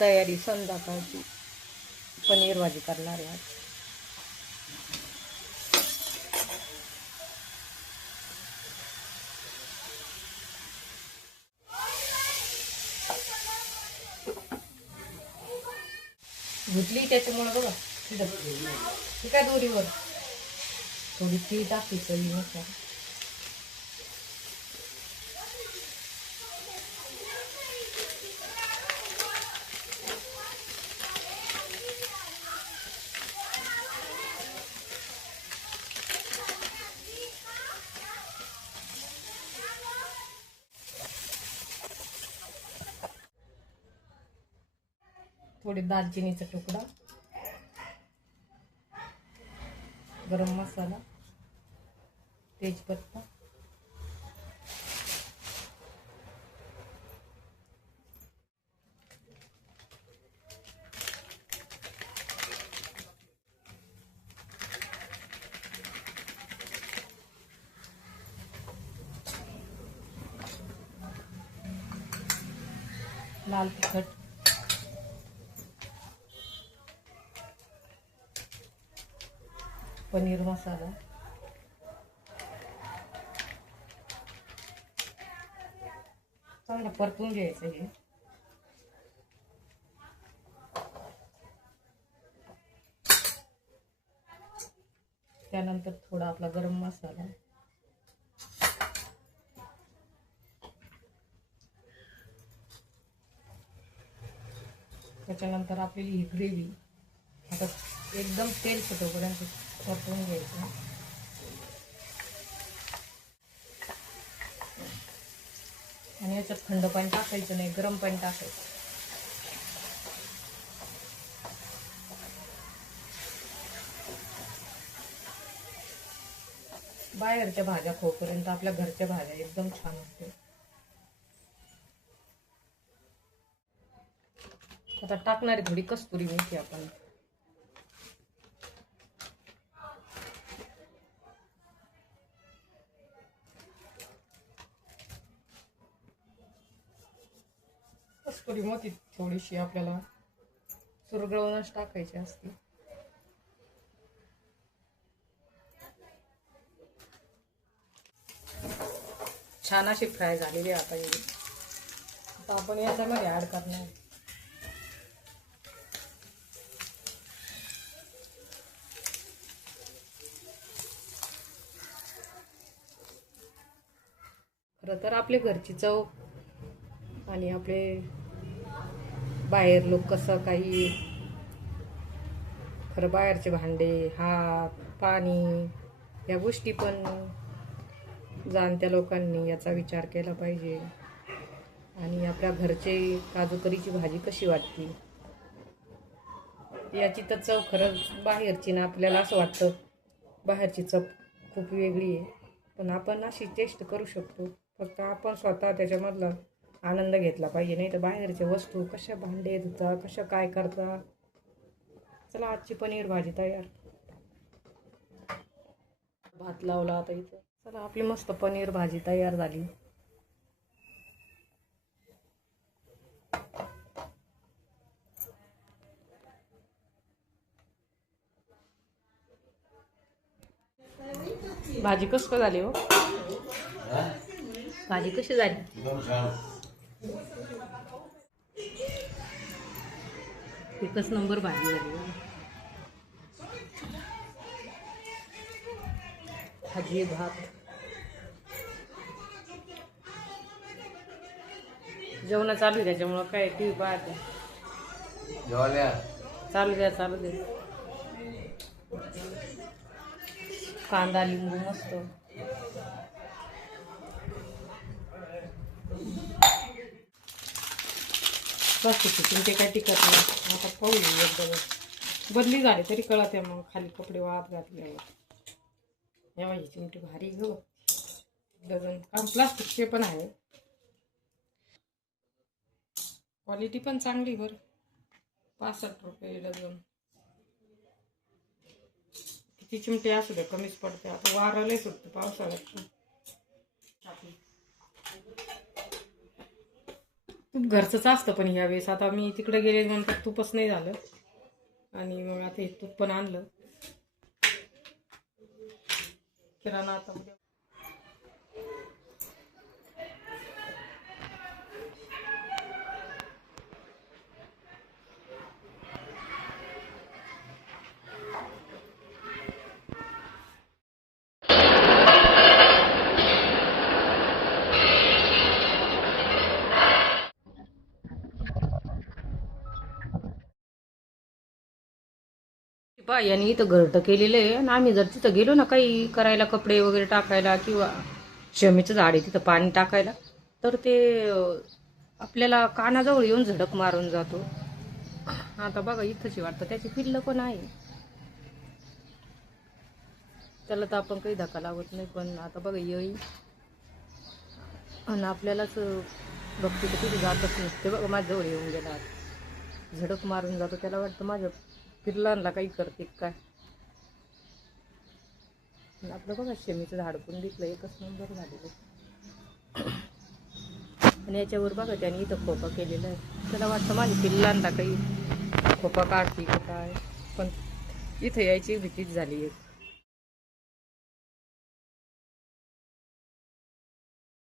तयारी संध्याकाळची पनीर भाजी करणार आहे आज. भुजली त्याच्यामुळे बघा ती काय दोरीवर थोडी ती टाकली चवीनुसार. थोडी दालचिनीचा तुकडा, गरम मसाला, तेजपत्ता, लाल तिखट, पनीर मसाला, चांगलं परतून घ्यायचं हे. त्यानंतर थोडा आपला गरम मसाला, त्याच्यानंतर आपली ही ग्रेव्ही आता एकदम तेल सुटेपर्यंत परतून घ्यायचं. आणि याच्यात थंड पाणी टाकायचं नाही, गरम पाणी टाकायचं. बाहेरच्या भाज्या खाऊपर्यंत आपल्या घरच्या भाज्या एकदम छान होते. आता टाकणारी थोडी कस्तुरी मेथी आपण. कस्तुरी मेथी थोडीशी आपल्याला चुरगळूनच टाकायची असते. छान अशी फ्राय झालेली आता आपण याच्यामध्ये ऍड करणार. खरं तर आपले घरची चव आणि आपले बाहेर लोक कसं काही, खरं बाहेरचे भांडे, हात, पाणी या गोष्टी पण जाणत्या लोकांनी याचा विचार केला पाहिजे. आणि आपल्या घरचे काजूकरीची भाजी कशी वाटते याची तर चव खरंच बाहेरची ना. आपल्याला असं वाटतं बाहेरची चव खूप वेगळी आहे, पण आपण अशी टेस्ट करू शकतो. फक्त आपण स्वतः त्याच्यामधला आनंद घेतला पाहिजे. नाही तर बाहेरच्या वस्तू कशा भांडे धुता, कशा काय करता. चला आजची पनीर भाजी तयार. भात लावला आता इथं. चला आपली मस्त पनीर भाजी तयार झाली. भाजी कसं झाली हो? भाजी कशी झाली? एकच नंबर भाजी झाली. भाजी भात जेवण चालू आहे त्याच्यामुळं काय टी व्ही पाहते. चालू द्या. कांदा लिंबू मस्त. प्लास्टिकची ते काय टिकत नाही. आता पाहूया एकदम बदली झाली तरी कळत आहे. मग खाली कपडे वाळत घातल्यावर या माझी चिमटी भारी ग डझन. कारण प्लास्टिकचे पण आहे, क्वालिटी पण चांगली बरं. 65 रुपये डझन. किती चिमटे असू दे कमीच पडते. आता वारं लय सुटतं पावसाळ्यात. तूप घरचंच असतं, पण ह्यावेळेस आता मी तिकडे गेले नंतर तूपच नाही झालं आणि मग आता हे तूप पण आणलं किराणा आता उद्या. पहा यांनी इथं घरटं केलेलं आहे आणि आम्ही जर तिथं गेलो ना काही करायला, कपडे वगैरे टाकायला किंवा शमीचं झाड आहे तिथं पाणी टाकायला, तर ते आपल्याला कानाजवळ येऊन झडक मारून जातो. आता बघा इथंच वाटतं त्याची पिल्लं पण आहे, त्याला तर आपण काही धक्का लावत नाही, पण आता बघा येईल आणि आपल्यालाच बघते तर तिथे जातच नसते. बघा माझ्याजवळ येऊन गेला, झडक मारून जातो, त्याला वाटतं माझ्या पिल्लांना काही करते काय. आपलं बघा शमीचं झाड पण दिसलं, एकच नंबर झालेलं. आणि याच्यावर बघा त्याने इथं खोपा केलेला आहे, त्याला वाटतं माझ्या पिल्लांना काही खोपा काढते का काय, पण इथं यायची भीतीच झाली आहे.